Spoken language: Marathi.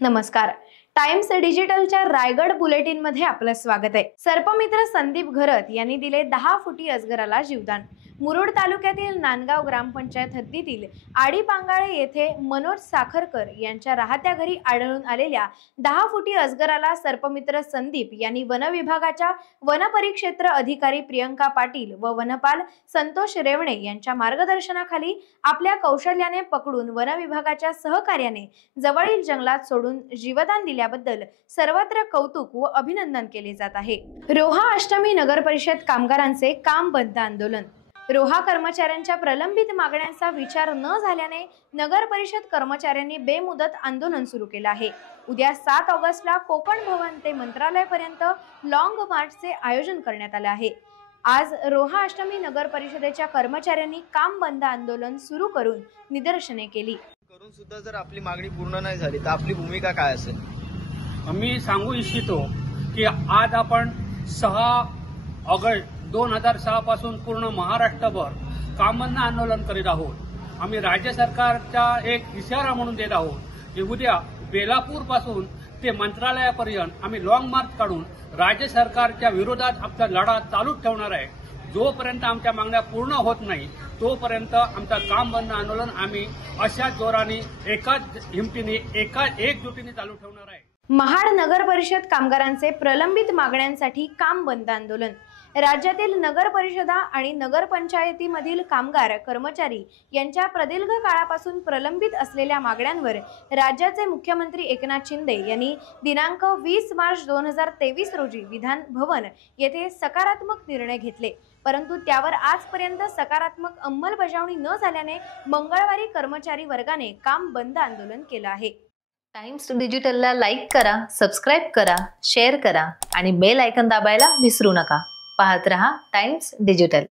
नमस्कार. टाइम्स डिजिटलच्या रायगड बुलेटिन मध्ये आपलं स्वागत आहे. सर्पमित्र संदीप घरत यांनी दिले 10 फुटी अजगराला जीवदान. मुरुड तालुक्यातील नांदगाव ग्रामपंचायत हद्दीतील आडीपांगाळे येथे मनोज साखरकर यांच्या राहत्या घरी आढळून आलेल्या 10 फुटी अजगराला सर्पमित्र संदीप यांनी वन विभागाच्या वनपरिक्षेत्र अधिकारी प्रियंका पाटील व वनपाल संतोष रेवणे यांच्या मार्गदर्शनाखाली आपल्या कौशल्याने पकडून वन विभागाच्या सहकार्याने जवळील जंगलात सोडून जीवदान दिल्याबद्दल सर्वत्र कौतुक व अभिनंदन केले जात आहे. रोहा अष्टमी नगर परिषद कामगारांचे काम बंद आंदोलन. रोहा कर्मचाऱ्यांच्या प्रलंबित मागण्यांचा विचार न झाल्याने नगर परिषद कर्मचाऱ्यांनी बेमुदत आंदोलन सुरू केलं आहे. उद्या 7 ऑगस्टला कोकण भवन ते मंत्रालयापर्यंत लॉंग मार्चचे आयोजन करण्यात आले आहे. आज रोहा अष्टमी नगर परिषदेच्या कर्मचाऱ्यांनी काम बंद आंदोलन सुरू करून निदर्शने केली. करून सुद्धा जर आपली मागणी पूर्ण नाही झाली तर आपली भूमिका काय असेल? मी सांगू इच्छितो की आज आपण 6 ऑगस्ट 2006 पासून पूर्ण महाराष्ट्रभर काम बंद आंदोलन करीत आहोत. आम्ही राज्य सरकारचा एक इशारा म्हणून देत आहोत की उद्या बेलापूर पासून ते मंत्रालयापर्यंत आम्ही लॉंग मार्च काढून राज्य सरकारच्या विरोधात आपला लढा चालूच ठेवणार आहे. जोपर्यंत आमच्या मागण्या पूर्ण होत नाही तोपर्यंत आमचा काम बंद आंदोलन आम्ही अशाच जोराने एकाच हिमतीने एकजुटीने चालू ठेवणार आहे. महाड नगर परिषद कामगारांचे प्रलंबित मागण्यांसाठी काम बंद आंदोलन. राज्यातील नगर परिषदा आणि नगरपंचायतीमधील कामगार कर्मचारी यांच्या प्रदीर्घ काळापासून प्रलंबित असलेल्या मागण्यांवर राज्याचे मुख्यमंत्री एकनाथ शिंदे यांनी दिनांक 20 मार्च 2023 रोजी विधान भवन येथे सकारात्मक निर्णय घेतले. परंतु त्यावर आजपर्यंत सकारात्मक अंमलबजावणी न झाल्याने मंगळवारी कर्मचारी वर्गाने काम बंद आंदोलन केलं आहे. टाइम्स डिजिटलला लाईक करा, सबस्क्राईब करा, शेअर करा आणि बेल आयकॉन दाबायला विसरू नका. पाहत रहा टाइम्स डिजिटल.